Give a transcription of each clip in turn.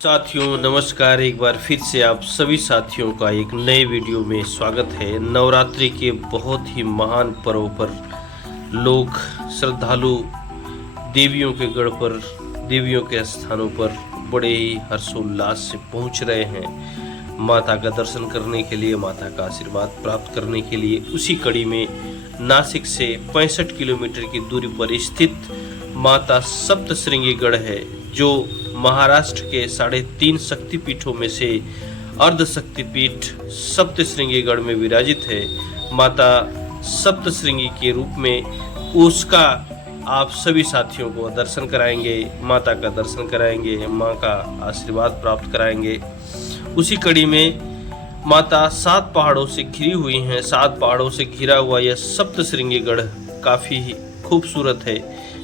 साथियों नमस्कार। एक बार फिर से आप सभी साथियों का एक नए वीडियो में स्वागत है। नवरात्रि के बहुत ही महान पर्व पर लोग श्रद्धालु देवियों के गढ़ पर, देवियों के स्थानों पर बड़े ही हर्षोल्लास से पहुंच रहे हैं माता का दर्शन करने के लिए, माता का आशीर्वाद प्राप्त करने के लिए। उसी कड़ी में नासिक से 65 किलोमीटर की दूरी पर स्थित माता सप्तश्रृंगी गढ़ है, जो महाराष्ट्र के 3.5 शक्तिपीठों में से अर्ध शक्तिपीठ सप्तश्रृंगी गढ़ में विराजित है। माता सप्तश्रृंगी के रूप में उसका आप सभी साथियों को दर्शन कराएंगे, माता का दर्शन कराएंगे, माँ का आशीर्वाद प्राप्त कराएंगे। उसी कड़ी में माता 7 पहाड़ों से घिरी हुई हैं। 7 पहाड़ों से घिरा हुआ यह सप्तश्रृंगी गढ़ काफ़ी खूबसूरत है।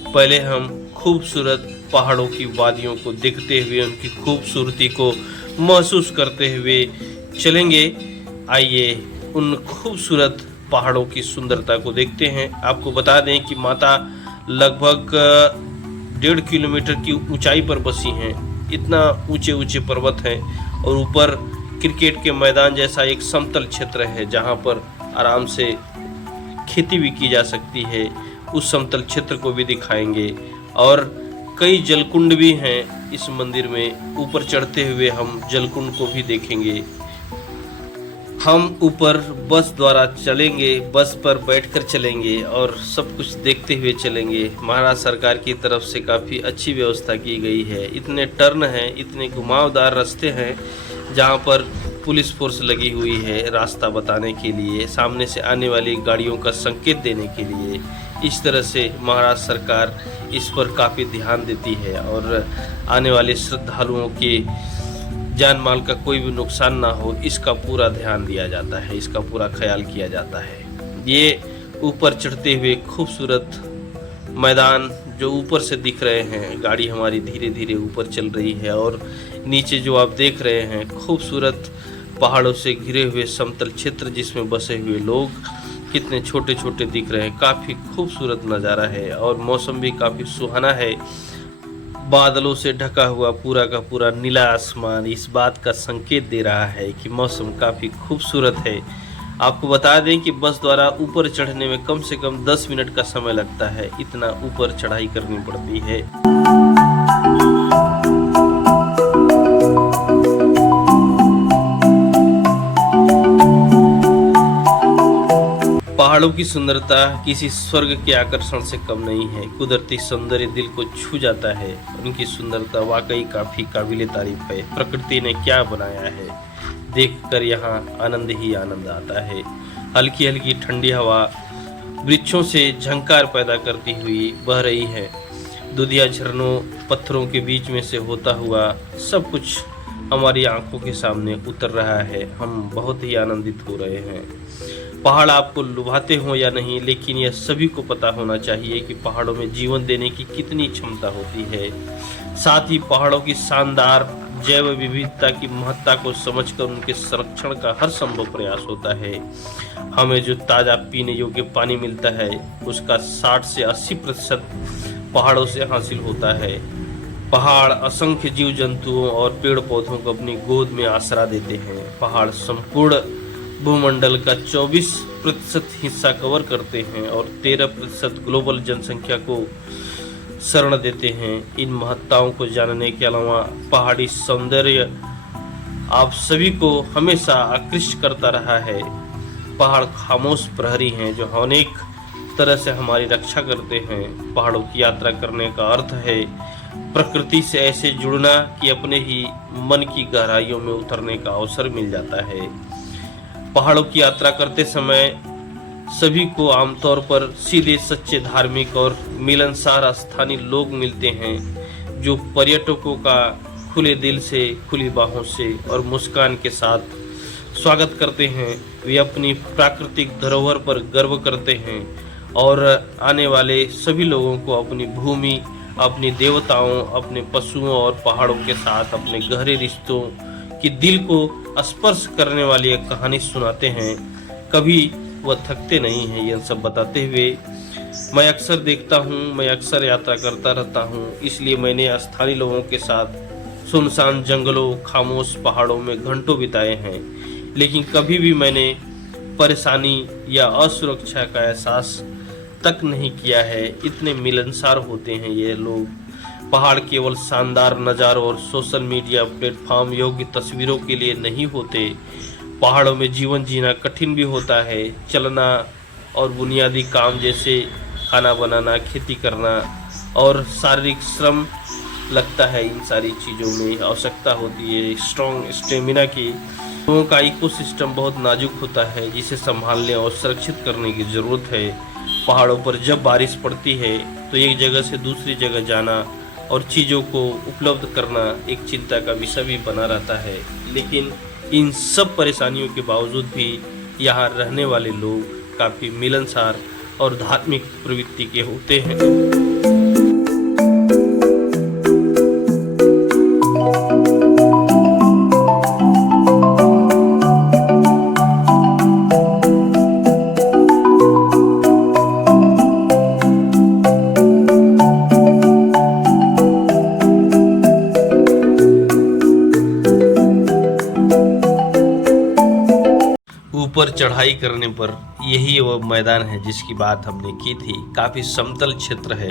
पहले हम खूबसूरत पहाड़ों की वादियों को देखते हुए, उनकी खूबसूरती को महसूस करते हुए चलेंगे। आइए उन खूबसूरत पहाड़ों की सुंदरता को देखते हैं। आपको बता दें कि माता लगभग 1.5 किलोमीटर की ऊंचाई पर बसी हैं। इतना ऊंचे ऊंचे पर्वत हैं और ऊपर क्रिकेट के मैदान जैसा एक समतल क्षेत्र है, जहां पर आराम से खेती भी की जा सकती है। उस समतल क्षेत्र को भी दिखाएंगे और कई जलकुंड भी हैं इस मंदिर में। ऊपर चढ़ते हुए हम जलकुंड को भी देखेंगे। हम ऊपर बस द्वारा चलेंगे, बस पर बैठकर चलेंगे और सब कुछ देखते हुए चलेंगे। महाराष्ट्र सरकार की तरफ से काफ़ी अच्छी व्यवस्था की गई है। इतने टर्न हैं, इतने घुमावदार रास्ते हैं, जहां पर पुलिस फोर्स लगी हुई है रास्ता बताने के लिए, सामने से आने वाली गाड़ियों का संकेत देने के लिए। इस तरह से महाराष्ट्र सरकार इस पर काफ़ी ध्यान देती है और आने वाले श्रद्धालुओं के जान माल का कोई भी नुकसान ना हो, इसका पूरा ध्यान दिया जाता है, इसका पूरा ख्याल किया जाता है। ये ऊपर चढ़ते हुए खूबसूरत मैदान जो ऊपर से दिख रहे हैं, गाड़ी हमारी धीरे धीरे ऊपर चल रही है और नीचे जो आप देख रहे हैं खूबसूरत पहाड़ों से घिरे हुए समतल क्षेत्र जिसमें बसे हुए लोग कितने छोटे छोटे दिख रहे हैं। काफ़ी खूबसूरत नज़ारा है और मौसम भी काफ़ी सुहाना है। बादलों से ढका हुआ पूरा का पूरा नीला आसमान इस बात का संकेत दे रहा है कि मौसम काफ़ी खूबसूरत है। आपको बता दें कि बस द्वारा ऊपर चढ़ने में कम से कम 10 मिनट का समय लगता है। इतना ऊपर चढ़ाई करनी पड़ती है। पहाड़ों की सुंदरता किसी स्वर्ग के आकर्षण से कम नहीं है। कुदरती सौंदर्य दिल को छू जाता है। उनकी सुंदरता वाकई काफ़ी काबिले तारीफ है। प्रकृति ने क्या बनाया है, देखकर यहाँ आनंद ही आनंद आता है। हल्की हल्की ठंडी हवा वृक्षों से झंकार पैदा करती हुई बह रही है। दूधिया झरनों पत्थरों के बीच में से होता हुआ सब कुछ हमारी आंखों के सामने उतर रहा है। हम बहुत ही आनंदित हो रहे हैं। पहाड़ आपको लुभाते हो या नहीं, लेकिन यह सभी को पता होना चाहिए कि पहाड़ों में जीवन देने की कितनी क्षमता होती है। साथ ही पहाड़ों की शानदार जैव विविधता की महत्ता को समझकर उनके संरक्षण का हर संभव प्रयास होता है। हमें जो ताज़ा पीने योग्य पानी मिलता है उसका 60 से 80% पहाड़ों से हासिल होता है। पहाड़ असंख्य जीव जंतुओं और पेड़ पौधों को अपनी गोद में आसरा देते हैं। पहाड़ संपूर्ण भूमंडल का 24% हिस्सा कवर करते हैं और 13% ग्लोबल जनसंख्या को शरण देते हैं। इन महत्ताओं को जानने के अलावा पहाड़ी सौंदर्य आप सभी को हमेशा आकृष्ट करता रहा है। पहाड़ खामोश प्रहरी हैं जो अनेक तरह से हमारी रक्षा करते हैं। पहाड़ों की यात्रा करने का अर्थ है प्रकृति से ऐसे जुड़ना कि अपने ही मन की गहराइयों में उतरने का अवसर मिल जाता है। पहाड़ों की यात्रा करते समय सभी को आमतौर पर सीधे सच्चे धार्मिक और मिलनसार स्थानीय लोग मिलते हैं, जो पर्यटकों का खुले दिल से, खुली बाहों से और मुस्कान के साथ स्वागत करते हैं। वे अपनी प्राकृतिक धरोहर पर गर्व करते हैं और आने वाले सभी लोगों को अपनी भूमि, अपनी देवताओं, अपने पशुओं और पहाड़ों के साथ अपने गहरे रिश्तों की दिल को स्पर्श करने वाली एक कहानी सुनाते हैं। कभी वह थकते नहीं हैं यह सब बताते हुए। मैं अक्सर देखता हूँ, मैं अक्सर यात्रा करता रहता हूँ, इसलिए मैंने स्थानीय लोगों के साथ सुनसान जंगलों, खामोश पहाड़ों में घंटों बिताए हैं, लेकिन कभी भी मैंने परेशानी या असुरक्षा का एहसास तक नहीं किया है। इतने मिलनसार होते हैं ये लोग। पहाड़ केवल शानदार नज़ारों और सोशल मीडिया प्लेटफॉर्म योग्य तस्वीरों के लिए नहीं होते। पहाड़ों में जीवन जीना कठिन भी होता है। चलना और बुनियादी काम जैसे खाना बनाना, खेती करना और शारीरिक श्रम लगता है। इन सारी चीज़ों में आवश्यकता होती है स्ट्रॉन्ग स्टेमिना की। लोगों का इकोसिस्टम बहुत नाजुक होता है, जिसे संभालने और सुरक्षित करने की ज़रूरत है। पहाड़ों पर जब बारिश पड़ती है तो एक जगह से दूसरी जगह जाना और चीज़ों को उपलब्ध करना एक चिंता का विषय भी बना रहता है। लेकिन इन सब परेशानियों के बावजूद भी यहाँ रहने वाले लोग काफ़ी मिलनसार और धार्मिक प्रवृत्ति के होते हैं। ऊपर चढ़ाई करने पर यही वो मैदान है जिसकी बात हमने की थी। काफ़ी समतल क्षेत्र है।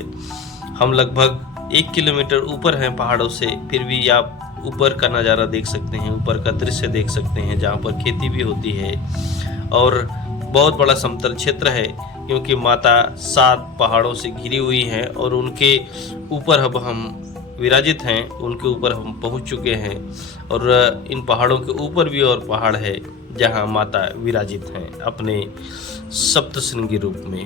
हम लगभग 1 किलोमीटर ऊपर हैं पहाड़ों से, फिर भी आप ऊपर का नज़ारा देख सकते हैं, ऊपर का दृश्य देख सकते हैं, जहाँ पर खेती भी होती है और बहुत बड़ा समतल क्षेत्र है, क्योंकि माता 7 पहाड़ों से घिरी हुई हैं और उनके ऊपर अब हम विराजित हैं, उनके ऊपर हम पहुँच चुके हैं। और इन पहाड़ों के ऊपर भी और पहाड़ है जहाँ माता विराजित हैं अपने सप्तशृंगी रूप में।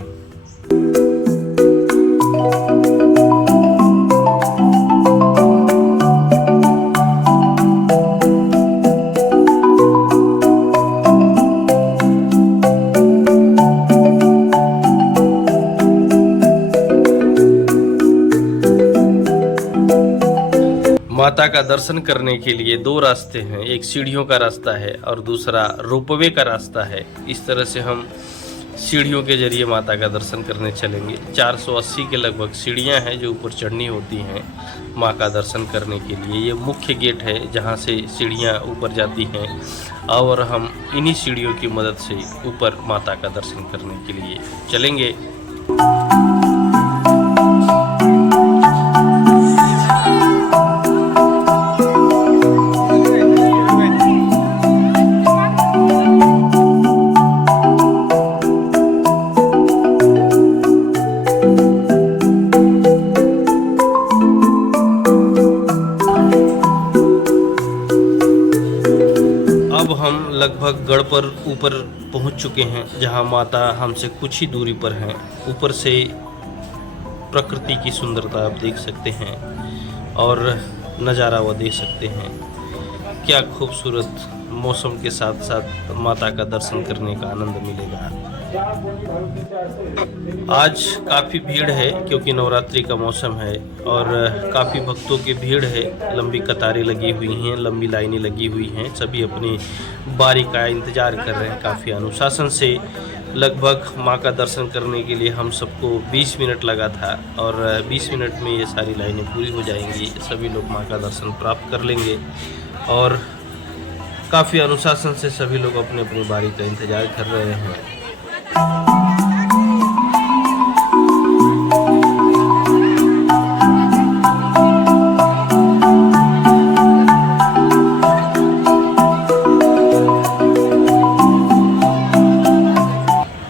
माता का दर्शन करने के लिए 2 रास्ते हैं, एक सीढ़ियों का रास्ता है और दूसरा रोपवे का रास्ता है। इस तरह से हम सीढ़ियों के जरिए माता का दर्शन करने चलेंगे। 480 के लगभग सीढ़ियां हैं जो ऊपर चढ़नी होती हैं माँ का दर्शन करने के लिए। ये मुख्य गेट है जहाँ से सीढ़ियां ऊपर जाती हैं और हम इन्हीं सीढ़ियों की मदद से ऊपर माता का दर्शन करने के लिए चलेंगे। अब हम लगभग गढ़ पर ऊपर पहुंच चुके हैं, जहां माता हमसे कुछ ही दूरी पर हैं। ऊपर से प्रकृति की सुंदरता आप देख सकते हैं और नज़ारा वो देख सकते हैं। क्या खूबसूरत मौसम के साथ साथ माता का दर्शन करने का आनंद मिलेगा। आज काफ़ी भीड़ है क्योंकि नवरात्रि का मौसम है और काफ़ी भक्तों की भीड़ है। लंबी कतारें लगी हुई हैं, लंबी लाइनें लगी हुई हैं। सभी अपनी बारी का इंतज़ार कर रहे हैं काफ़ी अनुशासन से। लगभग माँ का दर्शन करने के लिए हम सबको 20 मिनट लगा था और 20 मिनट में ये सारी लाइनें पूरी हो जाएंगी। सभी लोग माँ का दर्शन प्राप्त कर लेंगे और काफ़ी अनुशासन से सभी लोग अपने अपनी बारी का इंतज़ार कर रहे हैं।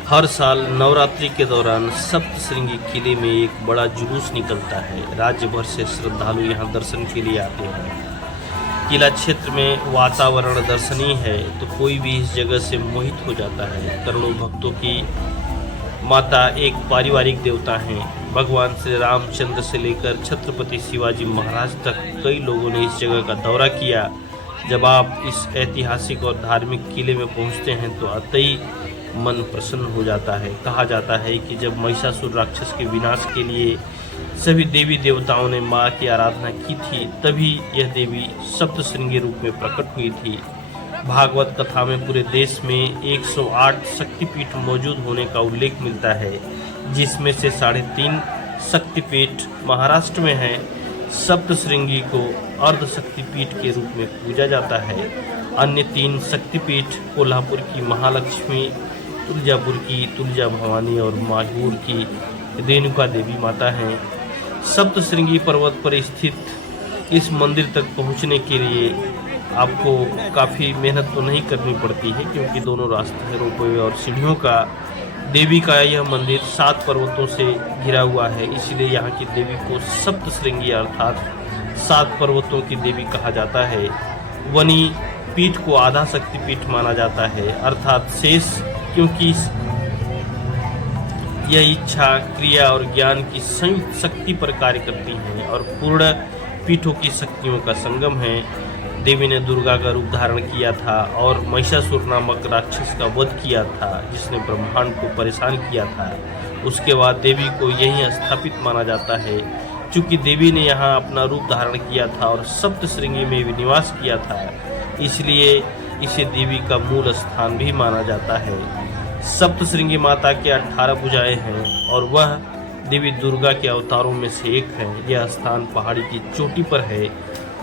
हर साल नवरात्रि के दौरान सप्तशृंगी किले में एक बड़ा जुलूस निकलता है। राज्य भर से श्रद्धालु यहाँ दर्शन के लिए आते हैं। किला क्षेत्र में वातावरण दर्शनीय है तो कोई भी इस जगह से मोहित हो जाता है। करोड़ों भक्तों की माता एक पारिवारिक देवता हैं। भगवान श्री रामचंद्र से लेकर छत्रपति शिवाजी महाराज तक कई लोगों ने इस जगह का दौरा किया। जब आप इस ऐतिहासिक और धार्मिक किले में पहुंचते हैं तो अतई मन प्रसन्न हो जाता है। कहा जाता है कि जब महिषासुर राक्षस के विनाश के लिए सभी देवी देवताओं ने माँ की आराधना की थी, तभी यह देवी सप्तशृंगी रूप में प्रकट हुई थी। भागवत कथा में पूरे देश में 108 शक्तिपीठ मौजूद होने का उल्लेख मिलता है, जिसमें से 3.5 शक्तिपीठ महाराष्ट्र में हैं। सप्तशृंगी को अर्ध शक्तिपीठ के रूप में पूजा जाता है। अन्य 3 शक्तिपीठ कोल्हापुर की महालक्ष्मी, तुलजापुर की तुलजा भवानी और माहूर की रेणुका देवी माता हैं। सप्तश्रृंगी पर्वत पर स्थित इस मंदिर तक पहुंचने के लिए आपको काफ़ी मेहनत तो नहीं करनी पड़ती है, क्योंकि दोनों रास्ते रोपवे और सीढ़ियों का। देवी का यह मंदिर 7 पर्वतों से घिरा हुआ है, इसलिए यहाँ की देवी को सप्तश्रृंगी अर्थात 7 पर्वतों की देवी कहा जाता है। वनी पीठ को आधा शक्तिपीठ माना जाता है, अर्थात शेष, क्योंकि यह इच्छा, क्रिया और ज्ञान की संयुक्त शक्ति पर कार्य करती हैं और पूर्ण पीठों की शक्तियों का संगम है। देवी ने दुर्गा का रूप धारण किया था और महिषासुर नामक राक्षस का वध किया था, जिसने ब्रह्मांड को परेशान किया था। उसके बाद देवी को यहीं स्थापित माना जाता है। चूंकि देवी ने यहाँ अपना रूप धारण किया था और सप्तश्रृंगी में भी निवास किया था, इसलिए इसे देवी का मूल स्थान भी माना जाता है। सप्तश्रृंगी माता के 18 भुजाएं हैं और वह देवी दुर्गा के अवतारों में से एक है। यह स्थान पहाड़ी की चोटी पर है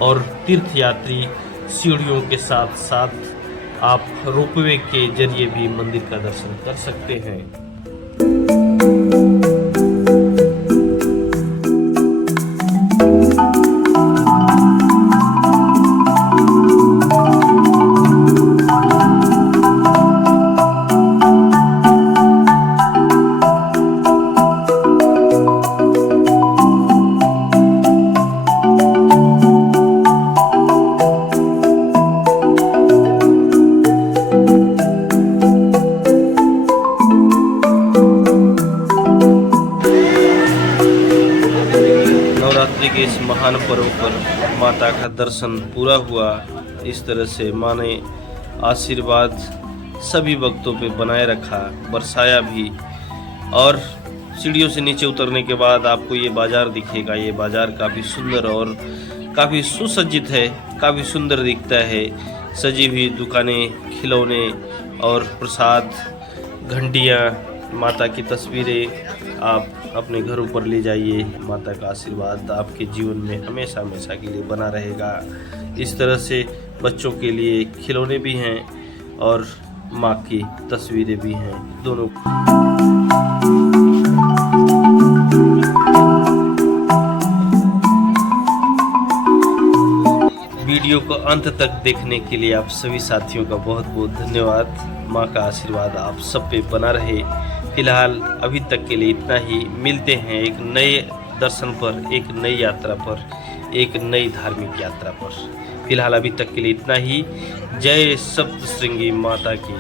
और तीर्थयात्री सीढ़ियों के साथ साथ आप रोपवे के जरिए भी मंदिर का दर्शन कर सकते हैं। नवरात्रि के इस महान पर्व पर माता का दर्शन पूरा हुआ। इस तरह से माँ ने आशीर्वाद सभी भक्तों पे बनाए रखा, बरसाया भी। और सीढ़ियों से नीचे उतरने के बाद आपको ये बाजार दिखेगा। ये बाजार काफ़ी सुंदर और काफ़ी सुसज्जित है, काफ़ी सुंदर दिखता है। सजी हुई दुकानें, खिलौने और प्रसाद, घंटियाँ, माता की तस्वीरें आप अपने घरों पर ले जाइए। माता का आशीर्वाद आपके जीवन में हमेशा हमेशा के लिए बना रहेगा। इस तरह से बच्चों के लिए खिलौने भी हैं और माँ की तस्वीरें भी हैं, दोनों। वीडियो को अंत तक देखने के लिए आप सभी साथियों का बहुत बहुत धन्यवाद। माँ का आशीर्वाद आप सब पे बना रहे। फिलहाल अभी तक के लिए इतना ही। मिलते हैं एक नए दर्शन पर, एक नई यात्रा पर, एक नई धार्मिक यात्रा पर। फिलहाल अभी तक के लिए इतना ही। जय सप्तश्रृंगी माता की।